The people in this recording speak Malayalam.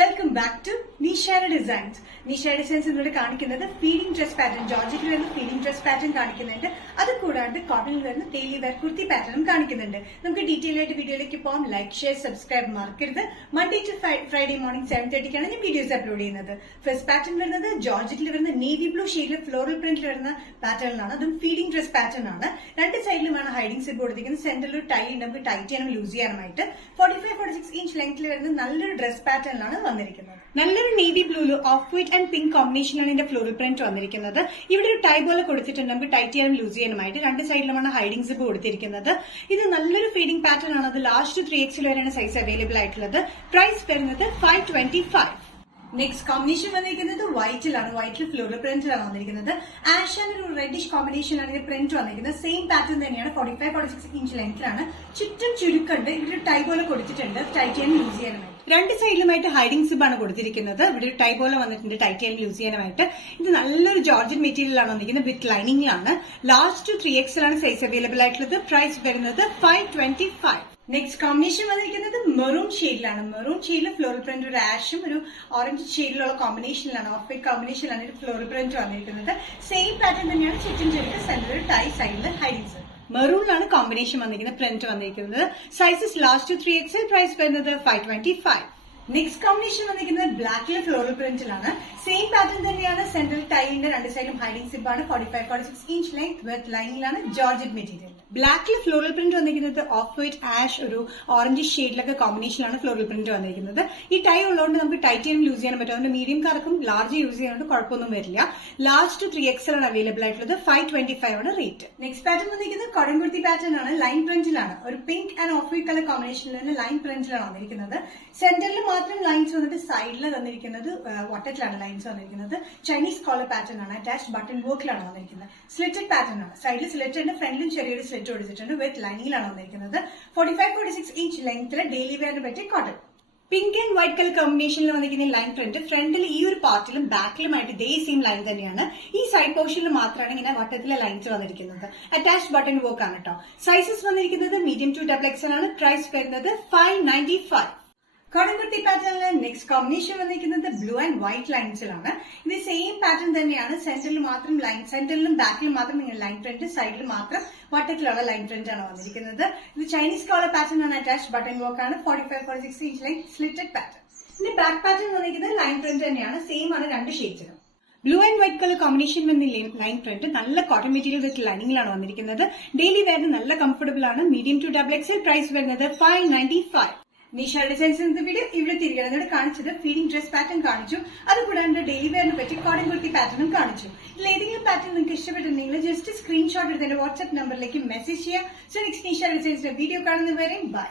Welcome back to Nishara designs. Nishara designs ഇവിടെ കാണിക്കുന്നത് ഫീഡിംഗ് ഡ്രസ് പാറ്റേൺ, ജോർജറ്റിൽ വരുന്ന ഫീഡിംഗ് ഡ്രസ് പാറ്റേൺ കാണിക്കുന്നുണ്ട്. അത് കൂടാണ്ട് കോട്ടണിൽ വരുന്ന ഡെയിലി വെയർ കുർത്തി പാറ്റേണും കാണിക്കുന്നുണ്ട്. നമുക്ക് ഡീറ്റെയിൽ ആയിട്ട് വീഡിയോയിലേക്ക് പോകാം. ലൈക്ക്, ഷെയർ, സബ്സ്ക്രൈബ് മറക്കരുത്. മൺഡേ ടു ഫ്രൈഡേ മോർണിംഗ് 7:30 ഞാൻ വീഡിയോസ് അപ്ലോഡ് ചെയ്യുന്നത്. ഫസ്റ്റ് പാറ്റേൺ വരുന്നത് ജോർജറ്റിൽ വരുന്ന നേവി ബ്ലൂ ഷെയ്ഡിൽ ഫ്ലോറൽ പ്രിന്റിൽ വരുന്ന പാറ്റേണിലാണ്. അതും ഫീഡിംഗ് ഡ്രസ് പാറ്റേൺ ആണ്. രണ്ട് സൈഡിലുമാണ് ഹൈഡിംഗ് സിബ് കൊടുത്തിരിക്കുന്നത്. സെന്ററിൽ ഒരു ടൈ നമുക്ക് ടൈറ്റ് ചെയ്യാനും ലൂസ് ചെയ്യാനുമായിട്ട് 45-46 ഇഞ്ച് ലെങ്ത്തിൽ വരുന്ന നല്ലൊരു ഡ്രസ് പാറ്റേണിലാണ് വന്നിരിക്കുന്നത്. നല്ലൊരു നേവി ബ്ലൂല് ഓഫ് വൈറ്റ് ആൻഡ് പിങ്ക് കോമ്പിനേഷനാണ് ഇതിന്റെ ഫ്ലോറൽ പ്രിന്റ് വന്നിരിക്കുന്നത്. ഇവിടെ ഒരു ടൈ പോലെ കൊടുത്തിട്ടുണ്ട്, നമുക്ക് ടൈറ്റ് ചെയ്യാനും ലൂസ് ചെയ്യാനുമായിട്ട്. രണ്ട് സൈഡിലുമാണ് ഹൈഡിംഗ് സിബ് കൊടുത്തിരിക്കുന്നത്. ഇത് നല്ലൊരു ഫീഡിംഗ് പാറ്റേൺ ആണ്. അത് ലാസ്റ്റ് 3XL വരെയാണ് സൈസ് അവൈലബിൾ ആയിട്ടുള്ളത്. പ്രൈസ് വരുന്നത് 525. നെക്സ്റ്റ് കോമ്പിനേഷൻ വന്നിരിക്കുന്നത് വൈറ്റിലാണ്. വൈറ്റിൽ ഫ്ലോറൽ പ്രിന്റിലാണ് വന്നിരിക്കുന്നത്. ആഷ് ആൻഡ് ഒരു റെഡിഷ് കോമ്പിനേഷനിലാണ് ഇതിന്റെ പ്രിന്റ് വന്നിരിക്കുന്നത്. സെയിം പാറ്റേൺ തന്നെയാണ്. 45-46 ഇഞ്ച് ലെങ്ത്തിലാണ്. ചുറ്റും ചുരുക്കുണ്ട്. ഇവിടെ ടൈ പോലെ കൊടുത്തിട്ടുണ്ട്, ടൈറ്റ് ചെയ്യാൻ യൂസ് ചെയ്യാനുമായിട്ട്. രണ്ട് സൈഡിലുമായിട്ട് ഹൈഡിംഗ് സിബ് ആണ് കൊടുത്തിരിക്കുന്നത്. ഇവിടെ ഒരു ടൈ പോലെ വന്നിട്ടുണ്ട്, ടൈറ്റ് ചെയ്യാൻ യൂസ് ചെയ്യാനുമായിട്ട്. ഇത് നല്ലൊരു ജോർജറ്റ് മെറ്റീരിയലാണ് വന്നിരിക്കുന്നത്. വിത്ത് ലൈനിങ്ങിലാണ്. ലാസ്റ്റ് 3XL ആണ് സൈസ് അവൈലബിൾ ആയിട്ടുള്ളത്. പ്രൈസ് വരുന്നത് 525. നെക്സ്റ്റ് കോമ്പിനേഷൻ വന്നിരിക്കുന്നത് മെറൂൺ ഷെയ്ഡിലാണ്. മെറൂൺ ഷെയ്ഡിൽ ഫ്ലോറൽ പ്രിന്റ് ഒരു ആഷും ഒരു ഓറഞ്ച് ഷെയ്ഡിലുള്ള കോമ്പിനേഷനിലാണ്, ഓഫ് വൈറ്റ് കോമ്പിനേഷനിലാണ് ഒരു ഫ്ലോറൽ പ്രിന്റ് വന്നിരിക്കുന്നത്. സെയിം പാറ്റേൺ തന്നെയാണ്. ചുറ്റും ചെറിയ സെന്റർ ടൈ സൈഡിൽ ഹൈഡിങ്സ്. മെറൂണിലാണ് കോമ്പിനേഷൻ വന്നിരിക്കുന്നത്, പ്രിന്റ് വന്നിരിക്കുന്നത്. Sizes last 3XL. പ്രൈസ് വരുന്നത് 525. നെക്സ്റ്റ് കോമ്പിനേഷൻ വന്നിരിക്കുന്നത് ബ്ലാക്കിലെ ഫ്ലോറൽ പ്രിന്റിലാണ്. സെയിം പാറ്റേൺ തന്നെയാണ്. സെൻട്രൽ ടൈലിന്റെ രണ്ട് സൈഡിലും ഹൈഡിംഗ് സിബ് ആണ്. 45-46 ഇഞ്ച് ലെങ്ത് വിത്ത് ലൈനിലാണ്. Georgette material. ബ്ലാക്കിൽ ഫ്ലോറൽ പ്രിന്റ് വന്നിരിക്കുന്നത് ഓഫ് വൈറ്റ് ആഷ് ഒരു ഓറഞ്ച് ഷെയ്ഡിലൊക്കെ കോമ്പിനേഷനിലാണ് ഫ്ലോറൽ പ്രിന്റ് വന്നിരിക്കുന്നത്. ഈ ടൈ ഉള്ളതുകൊണ്ട് നമുക്ക് ടൈറ്റ് ചെയ്യാനും ലൂസ് ചെയ്യാനും പറ്റും. അതുകൊണ്ട് മീഡിയംകാർക്കും ലാർജ് യൂസ് ചെയ്യാനോട് കുഴപ്പമൊന്നും വരില്ല. ലാസ്റ്റ് 3XL ആണ് അവൈലബിൾ ആയിട്ടുള്ളത്. 525 ആണ് റേറ്റ്. നെക്സ്റ്റ് പാറ്റേൺ വന്നിരിക്കുന്നത് കോട്ടൺ കുർത്തി പാറ്റേൺ ആണ്. ലൈൻ പ്രിന്റിലാണ്. ഒരു pink and off white colour കോമ്പിനേഷനിൽ തന്നെ ലൈൻ പ്രിന്റിലാണ് വന്നിരിക്കുന്നത്. സെന്ററിൽ മാത്രം ലൈൻസ് വന്നിട്ട് സൈഡിൽ വന്നിരിക്കുന്നത് വട്ടത്തിലാണ് ലൈൻസ് വന്നിരിക്കുന്നത്. ചൈനീസ് കോളർ പാറ്റേൺ ആണ്. അറ്റാച്ച്ഡ് ബട്ടൺ വർക്കിലാണ് വന്നിരിക്കുന്നത്. സ്ലിറ്റഡ് പാറ്റേൺ ആണ്. സൈഡിൽ സ്ലിറ്റഡ്, ഫ്രണ്ടിലും ചെറിയൊരു സ്ലിറ്റ് കൊടുത്തിട്ടുണ്ട്. വിത്ത് ലൈനിങ്ങിലാണ് വന്നിരിക്കുന്നത്. 45-46 ഇഞ്ച് ലെങ്ത്തിൽ ഡെയിലി വെയറിന് പറ്റിയ cotton. Pink and white colour കോമ്പിനേഷനിൽ വന്നിരിക്കുന്ന ലൈൻ പ്രിന്റ് ഫ്രണ്ടിൽ ഈ ഒരു പാർട്ടിലും ബാക്കിലുമായിട്ട് ഇതേ സെയിം ലൈൻ തന്നെയാണ്. ഈ സൈഡ് പോർഷനിൽ മാത്രമാണ് ഇങ്ങനെ വട്ടത്തിലെ ലൈൻസ് വന്നിരിക്കുന്നത്. അറ്റാച്ച്ഡ് ബട്ടൺ വർക്ക് ആണ് കേട്ടോ. സൈസസ് വന്നിരിക്കുന്നത് മീഡിയം ടു XL ആണ്. പ്രൈസ് വരുന്നത് 595. കോട്ടൺ കുർത്തി പാറ്റേണിലെ നെക്സ്റ്റ് കോമ്പിനേഷൻ വന്നിരിക്കുന്നത് ബ്ലൂ ആൻഡ് വൈറ്റ് ലൈൻസിലാണ്. ഇത് സെയിം പാറ്റേൺ തന്നെയാണ്. സെന്ററിൽ മാത്രം ലൈൻ, സെന്ററിലും ബാക്കിലും മാത്രം ഇങ്ങനെ ലൈൻ പ്രിന്റ്, സൈഡിൽ മാത്രം വട്ടത്തിലുള്ള ലൈൻ പ്രിന്റ് ആണ് വന്നിരിക്കുന്നത്. ഇത് ചൈനീസ് കോളർ പാറ്റേൺ ആണ്. അറ്റാച്ച്ഡ് ബട്ടൺ വർക്ക് ആണ്. 45-46 ഇഞ്ച് ലൈൻ സ്ലിറ്റഡ് പാറ്റേൺ. ഇതിന്റെ ബാക്ക് പാറ്റേൺ വന്നിരിക്കുന്നത് ലൈൻ പ്രിന്റ് തന്നെയാണ്. സെയിം ആണ് രണ്ട് ഷെയ്ഡ്സിലും. Blue and white colour combination വന്ന ലൈൻ പ്രിന്റ് നല്ല കോട്ടൺ മെറ്റീരിയൽ വിത്ത് ലൈനിങ്ങിലാണ് വന്നിരിക്കുന്നത്. ഡെയിലി വെയറിന് നല്ല കംഫർട്ടബിൾ ആണ്. Medium to XL. പ്രൈസ് വരുന്നത് 595. നിഷാര ഡിസൈൻസ് വീഡിയോ ഇവിടെ തിരികെ കാണിച്ചത് ഫീഡിംഗ് ഡ്രസ് പാറ്റേൺ കാണിച്ചു. അതുകൂടാണ്ട് ഡെയിലി വെയറിനെ പറ്റി കോട്ടൺ കുർത്തി പാറ്റേണും കാണിച്ചു. ഇതിൽ ഏതെങ്കിലും പാറ്റേൺ നിങ്ങൾക്ക് ഇഷ്ടപ്പെട്ടിട്ടുണ്ടെങ്കിൽ ജസ്റ്റ് സ്ക്രീൻഷോട്ട് എടുത്ത് എന്റെ വാട്സ്ആപ്പ് നമ്പറിലേക്ക് മെസ്സേജ് ചെയ്യാം. സോ നെക്സ്റ്റ് നിഷാര ഡിസൈൻസിന്റെ വീഡിയോ കാണുന്നവരെ ബൈ.